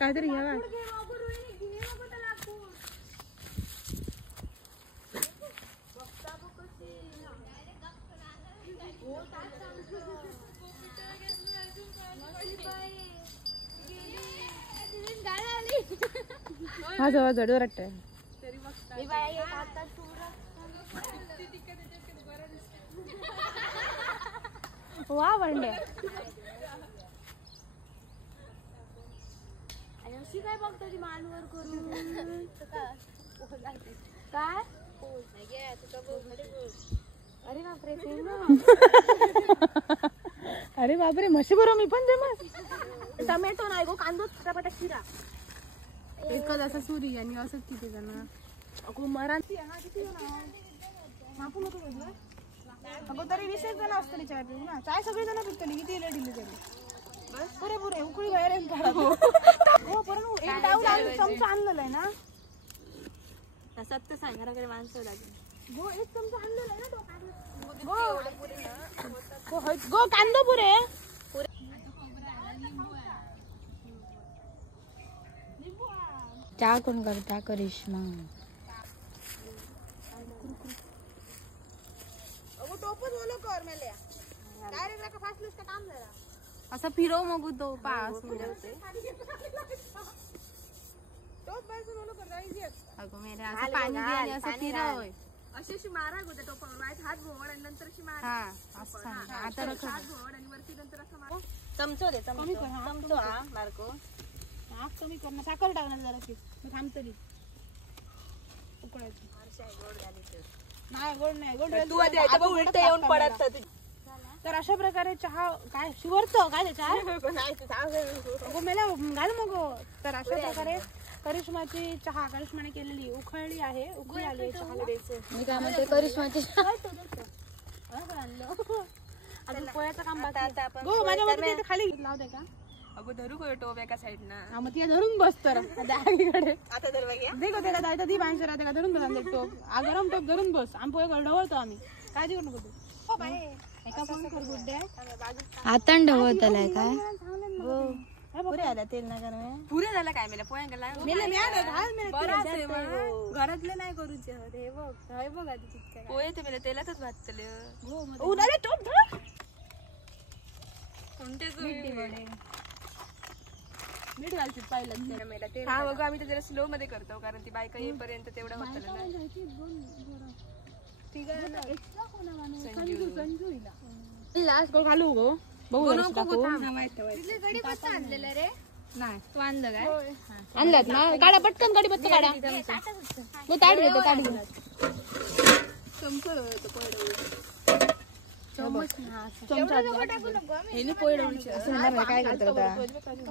काहीतरी घ्यावा. माझं वाजड वाटत वा भांड्या काय बघतो ती मानवर करून काय अरे बापरे अरे बापरे म्हशी बरोबर मी पण जमा टोमॅटो नाही गो कांदो चपाटा शिरा एकच असं सुरी आणि असंच किती जण अगो मराठी अगो तरी 20 जण असतली चाय पिऊ ना चाय सगळे जण पितली किती दिली तरी बस पुरे उकळी बाहेर हो पण एक डाऊन आणलं चमचा आणलेला आहे ना सत्य सांगणार वगैरे माणसं लागेल गो एक चमचा आणलेला आहे ना तो गो कांदो पुरे चहा कोण करता करिश्मा टोपच ओलो कर मेल्या डायरेक्ट रका फासलस का काम जरा असं फिरव मग तो पास टोप बाजून ओलो कर जाईजी अगो मेरे असं पाणी दे आणि असं फिरव अशी मारा गो त्या टोपावर वाईट हात भोवड आणि नंतर अशी मारा हां असं सांग आता रख हात भोवड आणि वरती नंतर असं मारा चमचो दे चमचो हा मार्को हाफ कमी कर ना साखर टाकणार जरा की मी थांबतली उकळायची नाही गोड नाही गोड तू आधी आता बघ उलट येऊन पडत तर अशा प्रकारे चहा काय शिवरतो काय ते चहा अगो मेला घाल मग तर अशा प्रकारे करिश्माची चहा करिश्माने केलेली उकळली आहे उकळी आली आहे चहाला मी काय म्हणते करिश्माची अजून पोळ्याचं काम बाकी गो माझ्या मध्ये खाली लाव दे का अगो धरू गो टोप एका साइड ना हा मग ती धरून बस तर आगीकडे आता धर बघ दे गो त्याला जायचं ती बांशरा त्याला धरून बस टोप गरम टोप धरून बस आम्ही पोहे ढवळतो आम्ही काळजी करू नको तू हो बाई एका फोन कर गुड्डे आता ढवळतलाय काय पुरे आल्या तेल ना गरम पुरे झाला काय मेला पोया गेला घरातले नाही करूचे हे बघ हे बघ आधी चिटका पोहे ते मेला तेलातच भाजतले उडाले टोप धर मीठ घालशील पाहिलं हा बघ आम्ही जरा स्लो मध्ये करतो कारण ती बायका येईपर्यंत तेवढा होत लास्ट गो घालू गो बघू आणलेलं रे नाही तू आणलं काय आणलात ना काढा पटकन कडीपत्ता काढा मग ताट घेतो ताट घेतो काय करतो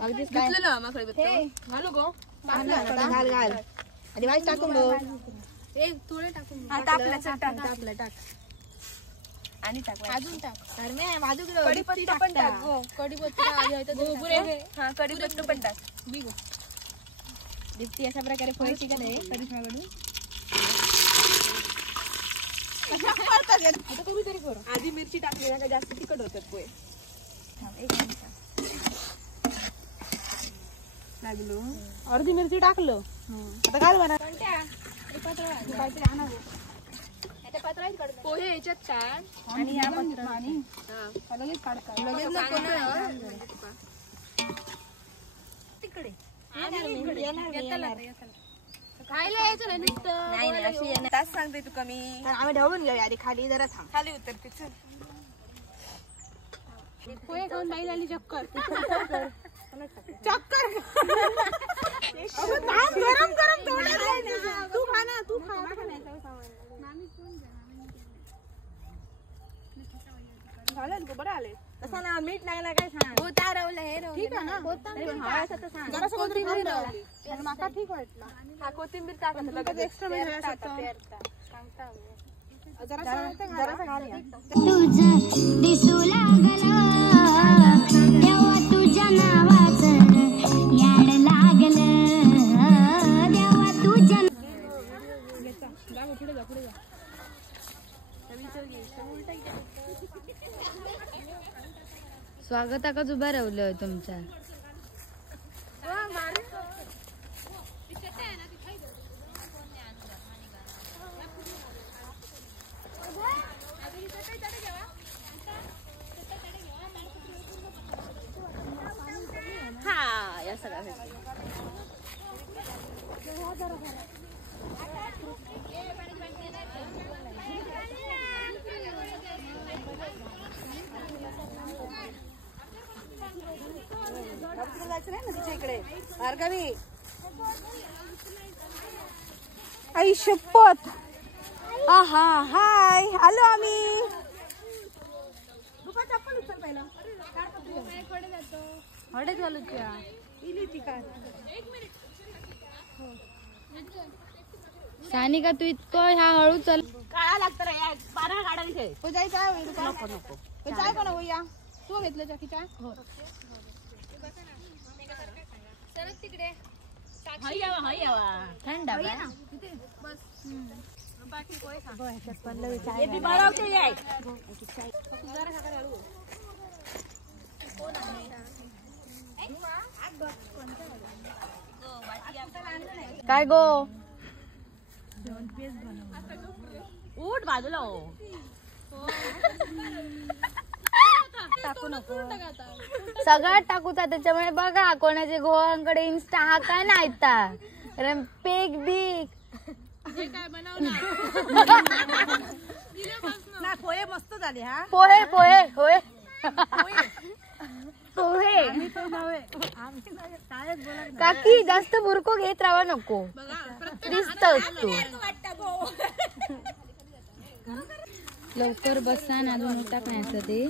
अगदीच घालू गो घाल घाल आधी वाईट टाकून गो थोडे टाकून टाक आणि टाक अजून टाक कढीपत्ता पण टाक कढीपत्ता पण टाक दीप्ती अशा प्रकारे पोहे शिकत आहे करिश्माकडून आधी मिरची टाकली ना जास्त तिखट होतात पोहे लागलो अर्धी मिरची टाकलं आता घाल बना पोहे याच्यात टाक आणि या लगेच काढता तिकडे खायला यायचं नाही नुसतं तास सांगते तू कमी आम्ही ढवळून घेऊया आधी खाली जरा थांब खाली उतरते चल पोहे खाऊन बाई झाली चक्कर चक्कर गरम गरम तू खा ना तू खा झालं गो बरं आले तसा ना मीठ लागला काय सांग हो त्या रवलं हे ठीक आहे ना जरा कोथिंबीर माका ठीक वाटला हा कोथिंबीर टाकायचं लगेच एक्स्ट्रा मीठ जरा घाल तुझं दिसू लागला तेव्हा तुझ्या नावाचं याड लागलं तेव्हा तुझ्या पुढे जा स्वागताकच उभा राहिलं तुमच्या जायचं नाही ना तिच्या इकडे भार्गवी. आई शपथ. आहा हाय आलो आम्ही. रुपा चप्पल उचल पहिला. हडे झालो त्या इली ती काय. सानिका तू इतकं ह्या हळू चल. काळा लागतं रे पाना काढायला. हो जायचं आहे नको नको. चाय कोणा होईया तू घेतलं चाकी चाय. हो सरक तिकडे. थंड आहे. बाकी कोय खा. काय गो उठ बाजूला हो. टाकू नको. सगळं टाकूचा त्याच्यामुळे बघा कोणाचे गोवांकडे इन्स्टा हा काय नाही पेक बिक ना पोहे मस्त झाले. हा पोहे पोहे होय पोहे. काकी जास्त बुरको घेत राहा नको दिसतोस तू. लवकर बसा ना अजून टाकण्याचं ते